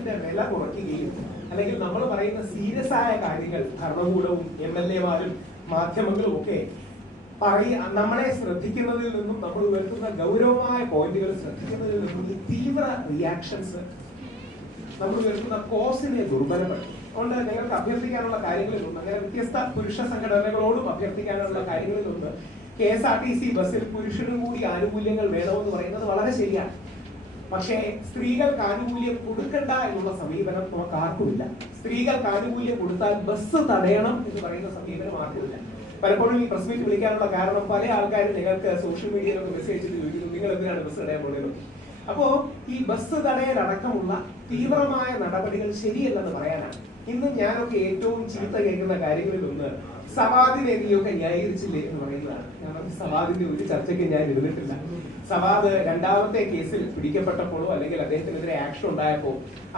നിയമത്തിന്റെ വില കുറയ്ക്കുകയും അല്ലെങ്കിൽ നമ്മൾ പറയുന്ന സീരിയസ് ആയ കാര്യങ്ങൾ ഭരണകൂടവും MLA-മാരും മാധ്യമങ്ങളും ഒക്കെ നമ്മളെ ശ്രദ്ധിക്കുന്നതിൽ നിന്നും നമ്മൾ ഉയർത്തുന്ന ഗൗരവമായ പോയിന്റുകൾ ശ്രദ്ധിക്കുന്നതിൽ നിന്നും ഈ തീവ്ര റിയാക്ഷൻസ് നമ്മൾ ഉയർത്തുന്ന കോസിനെ ദുർബലപ്പെടുത്തും. അതുകൊണ്ട് ഞങ്ങൾക്ക് അഭ്യർത്ഥിക്കാനുള്ള കാര്യങ്ങളിലൊന്ന്, അങ്ങനെ വ്യത്യസ്ത പുരുഷ സംഘടനകളോടും അഭ്യർത്ഥിക്കാനുള്ള കാര്യങ്ങളിലൊന്ന്, KSRTC ബസ്സിൽ പുരുഷനും കൂടി ആനുകൂല്യങ്ങൾ വേണമെന്ന് പറയുന്നത് വളരെ ശരിയാണ്. പക്ഷേ സ്ത്രീകൾക്ക് ആനുകൂല്യം കൊടുക്കണ്ട എന്നുള്ള സമീപനം നമുക്ക് ആർക്കുമില്ല. സ്ത്രീകൾക്ക് ആനുകൂല്യം കൊടുത്താൽ ബസ് തടയണം എന്ന് പറയുന്ന സമീപനം ആർക്കുമില്ല. പലപ്പോഴും ഈ പ്രസ് മീറ്റ് വിളിക്കാനുള്ള കാരണം പല ആൾക്കാരും നിങ്ങൾക്ക് സോഷ്യൽ മീഡിയയിലൊക്കെ മെസ്സേജ് ചോദിക്കുന്നു, നിങ്ങൾ എന്തിനാണ് ബസ് തടയാൻ പോകുന്നത്? അപ്പോ ഈ ബസ് തടയലടക്കമുള്ള തീവ്രമായ നടപടികൾ ശരിയല്ലെന്ന് പറയാനാണ്. ഇന്ന് ഞാനൊക്കെ ഏറ്റവും ചീത്ത കേൾക്കുന്ന കാര്യങ്ങളിലൊന്ന് സവാദിനെ നീയൊക്കെ ന്യായീകരിച്ചില്ലേ എന്ന് പറയുന്നതാണ്. കാരണം സവാദിന്റെ ഒരു ചർച്ചയ്ക്ക് ഞാൻ ഇരുന്നിട്ടില്ല. സവാദ് രണ്ടാമത്തെ കേസിൽ പിടിക്കപ്പെട്ടപ്പോഴോ അല്ലെങ്കിൽ അദ്ദേഹത്തിനെതിരെ ആക്ഷൻ ഉണ്ടായപ്പോൾ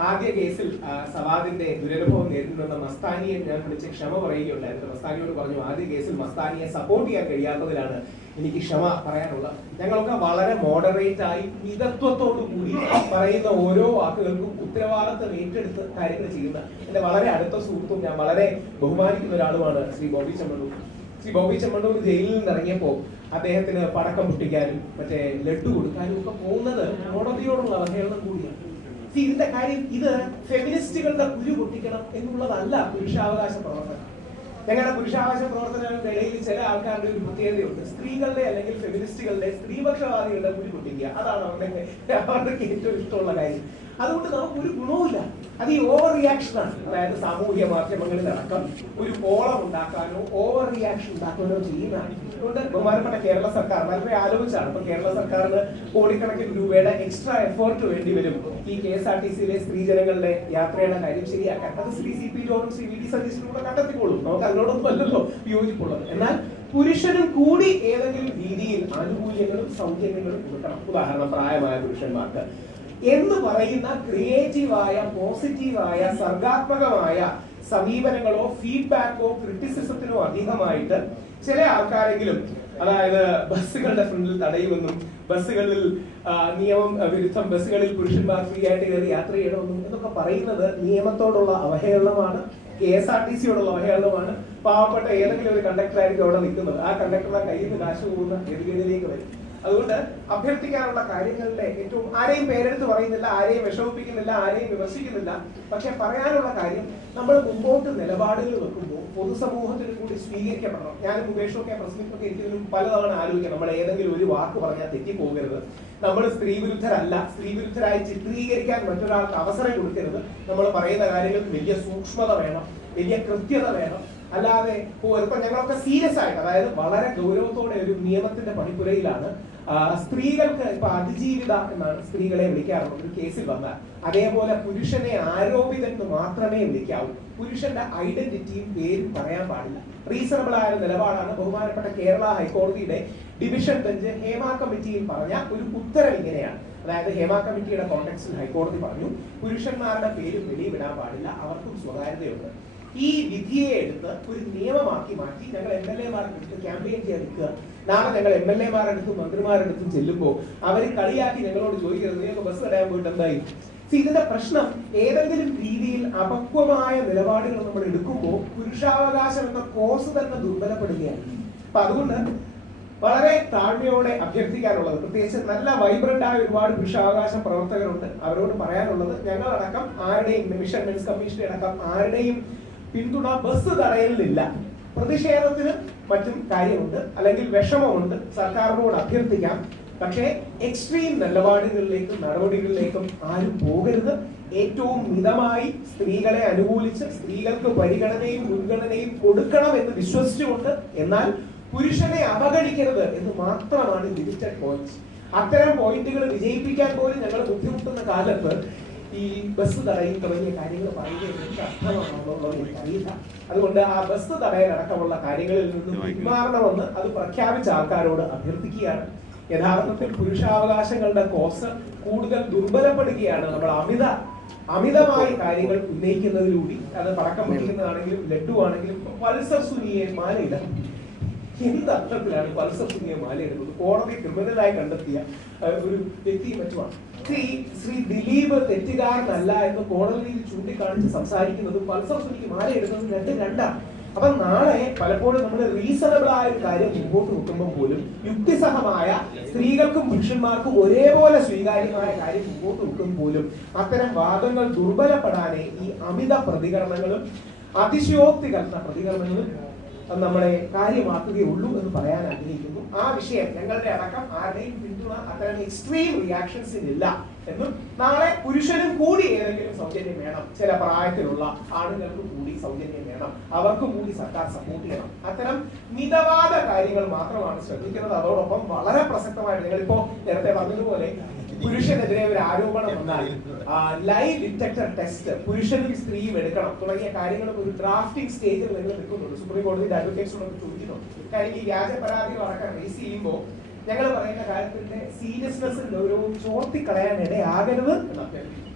ആദ്യ കേസിൽ സവാദിന്റെ ദുരനുഭവം നേരിടുന്ന മസ്താനിയെ ഞാൻ വിളിച്ച് ക്ഷമ പറയുകയുണ്ടായിരുന്നു. മസ്താനിയോട് പറഞ്ഞു, ആദ്യ കേസിൽ മസ്താനിയെ സപ്പോർട്ട് ചെയ്യാൻ കഴിയാത്തതിലാണ് എനിക്ക് ക്ഷമ പറയാനുള്ളത്. ഞങ്ങളൊക്കെ വളരെ മോഡറേറ്റ് ആയി മിതത്വത്തോടു കൂടി പറയുന്ന ഓരോ വാക്കുകൾക്കും ഉത്തരവാദിത്വം ഏറ്റെടുത്ത് കാര്യങ്ങൾ ചെയ്യുന്ന എന്റെ വളരെ അടുത്ത സുഹൃത്തും ഞാൻ വളരെ ബഹുമാനിക്കുന്ന ഒരാളുമാണ് ശ്രീ ബോബി ചെമ്മണ്ണൂർ. ശ്രീ ബോബി ചെമ്മണ്ണൂർ ജയിലിൽ നിന്ന് ഇറങ്ങിയപ്പോൾ അദ്ദേഹത്തിന് പടക്കം പൊട്ടിക്കാനും മറ്റേ ലഡ്ഡു കൊടുക്കാനും ഒക്കെ പോകുന്നത് കോടതിയോടുള്ള അവഹേളനം കൂടിയാണ്. ഇതിന്റെ കാര്യം, ഇത് ഫെമിനിസ്റ്റുകളുടെ കുരു പൊട്ടിക്കണം എന്നുള്ളതല്ല പുരുഷാവകാശ പ്രവർത്തനം. ഞങ്ങളുടെ പുരുഷാവകാശ പ്രവർത്തനങ്ങളുടെ ഇടയിൽ ചില ആൾക്കാരുടെ ഒരു പ്രത്യേകതയുണ്ട്. സ്ത്രീകളുടെ അല്ലെങ്കിൽ ഫെമിനിസ്റ്റുകളുടെ, സ്ത്രീപക്ഷവാദികളുടെ കുരു പൊട്ടിക്കുക, അതാണ് അവർക്ക് ഏറ്റവും ഇഷ്ടമുള്ള കാര്യം. അതുകൊണ്ട് നമുക്ക് ഒരു ഗുണവുമില്ല. അത് ഈ ഓവർ റിയാക്ഷനാണ്. അതായത് സാമൂഹ്യ മാധ്യമങ്ങളിൽ അടക്കം ഒരു കോളം ഉണ്ടാക്കാനോ ഓവർ റിയാക്ഷൻ ഉണ്ടാക്കാനോ ചെയ്യുന്നതാണ്. അതുകൊണ്ട് ബഹുമാനപ്പെട്ട കേരള സർക്കാർ വളരെ ആലോചിച്ചാണ്. ഇപ്പൊ കേരള സർക്കാരിന് കോടിക്കണക്കിന് രൂപയുടെ എക്സ്ട്രാ എഫേർട്ട് വേണ്ടി വരും ഈ KSRTCയിലെ സ്ത്രീജനങ്ങളുടെ യാത്രയുടെ കാര്യം ശരിയാക്കാൻ. അത് ശ്രീ CP ജോണും ശ്രീ VD സതീശനും കൂടെ കണ്ടെത്തിക്കോളും. നമുക്ക് അതിനോടൊന്നും അല്ലല്ലോ വിയോജിപ്പുള്ളത്. എന്നാൽ പുരുഷനും കൂടി ഏതെങ്കിലും രീതിയിൽ ആനുകൂല്യങ്ങളും സൗജന്യങ്ങളും കൊടുക്കണം. ഉദാഹരണം, പ്രായമായ പുരുഷന്മാർക്ക് എന്ന് പറയുന്ന ക്രിയേറ്റീവായ, പോസിറ്റീവായ, സർഗാത്മകമായ സമീപനങ്ങളോ ഫീഡ്ബാക്കോ ക്രിറ്റിസിസത്തിനോ അധികമായിട്ട് ചില ആൾക്കാരെങ്കിലും, അതായത് ബസ്സുകളുടെ ഫ്രണ്ടിൽ തടയുമെന്നും ബസ്സുകളിൽ നിയമം വിരുദ്ധം ബസ്സുകളിൽ പുരുഷന്മാർ ഫ്രീ ആയിട്ട് കയറി യാത്ര ചെയ്യണമെന്നും എന്നൊക്കെ പറയുന്നത് നിയമത്തോടുള്ള അവഹേളനമാണ്, KSRTCയോടുള്ള അവഹേളനമാണ്. പാവപ്പെട്ട ഏതെങ്കിലും ഒരു കണ്ടക്ടറായിരിക്കും അവിടെ നിൽക്കുന്നത്. ആ കണ്ടക്ടറുടെ കയ്യിൽ നിന്ന് കാശ് പോകുന്ന ഗതികേടിലേക്ക് വരും. അതുകൊണ്ട് അഭ്യർത്ഥിക്കാനുള്ള കാര്യങ്ങളിലെ ഏറ്റവും, ആരെയും പേരെടുത്ത് പറയുന്നില്ല, ആരെയും വിഷമിപ്പിക്കുന്നില്ല, ആരെയും വിമർശിക്കുന്നില്ല. പക്ഷെ പറയാനുള്ള കാര്യം, നമ്മൾ മുമ്പോട്ട് നിലപാടുകൾ വെക്കുമ്പോൾ പൊതുസമൂഹത്തിന് കൂടി സ്വീകരിക്കപ്പെടണം. ഞാനും മുകേഷൊക്കെ പ്രശ്നമൊക്കെ ഇരിക്കുന്നതിനും പലതവണ ആലോചിക്കാം. നമ്മൾ ഏതെങ്കിലും ഒരു വാക്ക് പറഞ്ഞാൽ തെറ്റിപ്പോകരുത്. നമ്മൾ സ്ത്രീ വിരുദ്ധരല്ല, സ്ത്രീ വിരുദ്ധരായി ചിത്രീകരിക്കാൻ മറ്റൊരാൾക്ക് അവസരം കൊടുക്കരുത്. നമ്മൾ പറയുന്ന കാര്യങ്ങൾക്ക് വലിയ സൂക്ഷ്മത വേണം, വലിയ കൃത്യത വേണം. അല്ലാതെ ഇപ്പൊ ഞങ്ങളൊക്കെ സീരിയസ് ആയിട്ട്, അതായത് വളരെ ഗൗരവത്തോടെ ഒരു നിയമത്തിന്റെ പണിപ്പുരയിലാണ്. സ്ത്രീകൾക്ക് ഇപ്പൊ അതിജീവിത എന്നാണ് സ്ത്രീകളെ വിളിക്കാറുള്ളത് ഒരു കേസിൽ വന്നാൽ. അതേപോലെ പുരുഷനെ ആരോപിതെന്ന് മാത്രമേ വിളിക്കാവൂ. പുരുഷന്റെ ഐഡന്റിറ്റിയും പേരും പറയാൻ പാടില്ല. റീസണബിൾ ആയ നിലപാടാണ് ബഹുമാനപ്പെട്ട കേരള ഹൈക്കോടതിയുടെ ഡിവിഷൻ ബെഞ്ച് ഹേമ കമ്മിറ്റിയിൽ പറഞ്ഞ ഒരു ഉത്തരവ് ഇങ്ങനെയാണ്. അതായത് ഹേമ കമ്മിറ്റിയുടെ കോണ്ടെക്സ്റ്റിൽ ഹൈക്കോടതി പറഞ്ഞു, പുരുഷന്മാരുടെ പേരും വെളിവിടാൻ പാടില്ല, അവർക്കും സ്വകാര്യതയുണ്ട്. ഈ വിധിയെ എടുത്ത് ഒരു നിയമമാക്കി മാറ്റി ഞങ്ങൾ MLA-മാരുടെ അടുത്ത് ക്യാമ്പയിൻ ചെയ്യാൻ നിൽക്കുക. നാളെ ഞങ്ങൾ MLA-മാരുടെ അടുത്തും മന്ത്രിമാരുടെ അടുത്തും ചെല്ലുമ്പോൾ അവർ കളിയാക്കി ഞങ്ങളോട് ചോദിക്കുന്നത്, നിങ്ങൾക്ക് ബസ് തടയാൻ പോയിട്ട് എന്തായി? ഇതിന്റെ പ്രശ്നം, ഏതെങ്കിലും രീതിയിൽ അപക്വമായ നിലപാടുകൾ നമ്മൾ എടുക്കുമ്പോൾ പുരുഷാവകാശം എന്ന കോഴ്സ് തന്നെ ദുർബലപ്പെടുകയാണ്. അപ്പൊ അതുകൊണ്ട് വളരെ താഴ്മയോടെ അഭ്യർത്ഥിക്കാനുള്ളത്, പ്രത്യേകിച്ച് നല്ല വൈബ്രന്റ് ആയ ഒരുപാട് പുരുഷാവകാശ പ്രവർത്തകരുണ്ട്, അവരോട് പറയാനുള്ളത്, ഞങ്ങളടക്കം ആരുടെയും, മിഷൻ മെൻസ് കമ്മീഷന്റെ അടക്കം ആരുടെയും പിന്തുണ ബസ് തടയലില്ല. പ്രതിഷേധത്തിന് മറ്റും കാര്യമുണ്ട്, അല്ലെങ്കിൽ വിഷമമുണ്ട്, സർക്കാരിനോട് അഭ്യർത്ഥിക്കാം. പക്ഷേ എക്സ്ട്രീം നിലപാടുകളിലേക്കും നടപടികളിലേക്കും ആരും പോകരുത്. ഏറ്റവും മിതമായി സ്ത്രീകളെ അനുകൂലിച്ച് സ്ത്രീകൾക്ക് പരിഗണനയും മുൻഗണനയും കൊടുക്കണം എന്ന് വിശ്വസിച്ചുകൊണ്ട്, എന്നാൽ പുരുഷനെ അവഗണിക്കരുത് എന്ന് മാത്രമാണ് ലിമിറ്റഡ് പോയിന്റ്സ്. അത്തരം പോയിന്റുകൾ വിജയിപ്പിക്കാൻ പോലും ഞങ്ങൾ ബുദ്ധിമുട്ടുന്ന കാലത്ത് ഈ ബസ് തടയും തുടങ്ങിയ കാര്യങ്ങൾ പറയുന്നത് അർത്ഥമാണോ എനിക്കറിയില്ല. അതുകൊണ്ട് ആ ബസ് തടയലടക്കമുള്ള കാര്യങ്ങളിൽ നിന്നും പിന്മാറണമെന്ന് അത് പ്രഖ്യാപിച്ച ആൾക്കാരോട് അഭ്യർത്ഥിക്കുകയാണ്. യഥാർത്ഥത്തിൽ പുരുഷാവകാശങ്ങളുടെ കോസ് കൂടുതൽ ദുർബലപ്പെടുകയാണ് നമ്മൾ അമിതമായ കാര്യങ്ങൾ ഉന്നയിക്കുന്നതിലൂടെ. അത് പടക്കം പൊട്ടിക്കുന്നതാണെങ്കിലും ലഡ്ഡു ആണെങ്കിലും. പൾസർ സുനിയെ മാലയിടാം, എന്തർത്ഥത്തിലാണ് പൾസർ സുനിയെ മാലയിടുന്നത്? കോടതി ക്രിമിനലായി കണ്ടെത്തിയ ഒരു വ്യക്തിയും മറ്റുമാണ്. ശ്രീ ദിലീപ് തെറ്റുകാരനല്ല എന്ന് കോടതിയിൽ ചൂണ്ടിക്കാണിച്ച് സംസാരിക്കുന്നതും പൾസർ സുനിക്ക് മാല എടുക്കുന്നതും രണ്ടും രണ്ടാണ്. അപ്പൊ നാളെ പലപ്പോഴും നമ്മൾ റീസണബിൾ ആയ ഒരു കാര്യം മുമ്പോട്ട് വെക്കുമ്പോൾ പോലും യുക്തിസഹമായ സ്ത്രീകൾക്കും പുരുഷന്മാർക്കും ഒരേപോലെ സ്വീകാര്യമായ കാര്യം മുമ്പോട്ട് വെക്കുമ്പോൾ പോലും അത്തരം വാദങ്ങൾ ദുർബലപ്പെടാനേ ഈ അമിത പ്രതികരണങ്ങളും അതിശയോക്തി കലർന്ന പ്രതികരണങ്ങളും നമ്മളെ കാര്യമാക്കുകയുള്ളൂ എന്ന് പറയാൻ ആഗ്രഹിക്കുന്നു. ആ വിഷയം ഞങ്ങളുടെ അടക്കം ആരുടെയും പിന്തുണ അത്തരം എക്സ്ട്രീം റിയാക്ഷൻസിനില്ല എന്നും നാളെ പുരുഷനും കൂടി ഏതെങ്കിലും സൗജന്യം വേണം, ചില പ്രായത്തിലുള്ള ആണുങ്ങൾക്ക് കൂടി സൗജന്യം വേണം, അവർക്കും കൂടി സർക്കാർ സപ്പോർട്ട് ചെയ്യണം, അത്തരം മിതവാദ കാര്യങ്ങൾ മാത്രമാണ് ശ്രദ്ധിക്കുന്നത്. അതോടൊപ്പം വളരെ പ്രസക്തമായിട്ട് ഞങ്ങളിപ്പോ നേരത്തെ പറഞ്ഞതുപോലെ പുരുഷനെതിരെ ഒരു ആരോപണം വന്നാൽ ലൈവ് ഡിറ്റക്ടർ ടെസ്റ്റ് പുരുഷനും സ്ത്രീയും എടുക്കണം തുടങ്ങിയ കാര്യങ്ങളും ഒരു ഡ്രാഫ്റ്റിംഗ് സ്റ്റേജിൽ നിങ്ങൾ നിൽക്കുന്നുണ്ട്. സുപ്രീം കോടതിയുടെ അഡ്വക്കേറ്റ്സിനോട് ചോദിക്കുന്നുണ്ട്. കാര്യം ഈ വ്യാജ പരാതികൾ അടക്കം റേസ് ചെയ്യുമ്പോൾ ഞങ്ങൾ പറയുന്ന കാര്യത്തിന്റെ സീരിയസ്നെസ്സും ഗൗരവവും ചോർത്തിക്കളയാൻ ഇടയാകരുത് എന്ന് അഭ്യർത്ഥിക്കുന്നു.